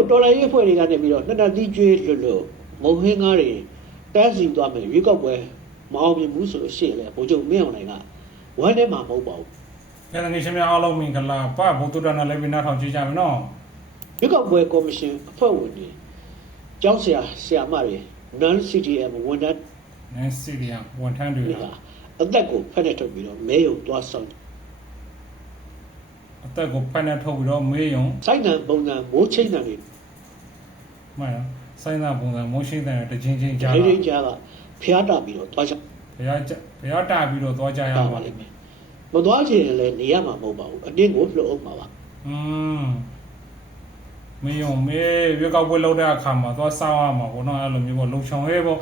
လို့တော်လိုင်းရေးအဖွဲ့တွေကနေပြီးတော့နှစ်နှစ်သီးကျွေးလွတ်လွတ်မုံဟင်းကားတွေတန်းစီသွားမယ်ရွေးကောက်ပွဲမအောင်မြင်ဘူးဆိုလို့ရှိရင်လေဘိုးချုပ်မင်းအောင်လှိုင်ကဝမ်းထဲမှာမဟုတ်ပါဘူးကဲငယ်ချင်းများအားလုံးမင်္ဂလာပါဘုသူတနာလည်းပြီးနောက်ထောင်ကြည့်ကြမယ်နော်ရွေးကောက်ပွဲကော်မရှင်အဖွဲ့ဝင်တွေကျောင်းဆရာဆရာမတွေ non CDM ဝန်ထမ်းနင်းစီရီယံဝန်ထမ်းတွေတွေကအသက်ကိုဖက်နဲ့ထုတ်ပြီးတော့မဲယုံသွားဆောင် အသက်ကိုဖက်နဲ့ထုတ်ပြီးတော့မေးယုံစိုက်နံပုံစံမိုးချိတ်နံတွေမှန်ဆိုင်းသားပုံစံမိုးရှင်းတဲ့တချင်းချင်းကြားဒိတာန်းဒိန်းကြားကဖျားတာပြီးတော့သွားချဘုရားဘုရားတာပြီးတော့သွားကြရတာပါပါလိလိမ့်မ့်မယ်မယ်မသွားချင်ရင်လည်းနေရမှာမဟုတ်ပါဘူးအတင်းကိုလှုပ်အောင်ပါပါอืมမေးယုံမေးရွေးကောက်ပွဲလုပ်တဲ့အခါမှာသွားစောင်းရမှာဘောနော်အဲ့လိုမျိုးပေါ့လုံချောင်ရဲပေါ့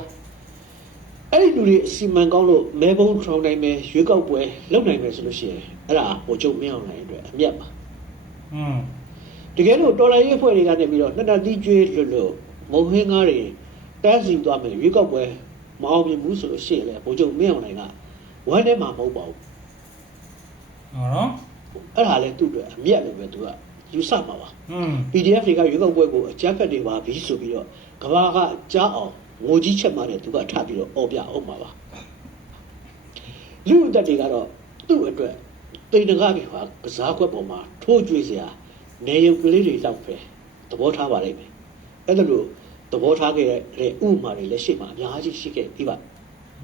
အဲ့ဒီလူတွေအစီမံကောင်းလို့မဲဘုံထောင်နိုင်မယ်ရွေးကောက်ပွဲလုပ်နိုင်မယ်ဆိုလို့ရှိရင်အဲ့ဒါဟိုချုပ်မင်းအောင်နိုင်အတွက်အမြတ်ပါ อืม တကယ်လို့တော်လိုင်းရေးအဖွဲ့တွေကနေပြီးတော့နှစ်နှစ်သီးကျွေးလွတ်လွတ်မုံဟင်းကားတွေတန်းစီသွားမယ်ရွေးကောက်ပွဲမအောင်မြင်ဘူးဆိုလို့ရှိရင်လေဘိုးချုပ်မင်းအောင်နိုင်ကဝမ်းထဲမှာမဟုတ်ပါဘူး ဟောနော် အဲ့ဒါလည်းသူ့အတွက်အမြတ်လို့ပဲသူကယူဆမှာပါ อืม PDF တွေကရွေးကောက်ပွဲကိုအကြမ်းဖက်တွေပါပြီးဆိုပြီးတော့ကဘာကကြားအောင် ငိုကြီးချက်မှတဲ့သူကထပ်ပြီးတော့អော်ပြအောင်ပါပါလူ့အသက်တွေကတော့သူ့အတွက်တိန်တကားတွေဟာကစားကွက်ပေါ်မှာထိုးကြွေးစရာနေရုပ်ကလေးတွေလောက်ပဲသဘောထားပါလိမ့်မယ်အဲ့ဒါလို့သဘောထားခဲ့တဲ့ဥပမာတွေလည်းရှိမှအများကြီးရှိခဲ့ပြီးပါ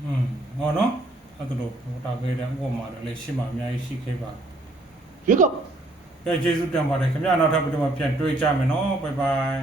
อืมဟောနော်အဲ့ဒါလို့ဟိုတာခဲ့တဲ့ဥပမာတွေလည်းရှိမှအများကြီးရှိခဲ့ပါ ရွေးကောက် ကဲကျေးဇူးတင်ပါတယ်ခင်ဗျာနောက်ထပ်ဘယ်တော့မှပြန်တွေ့ကြမယ်နော်ဘိုင်ဘိုင်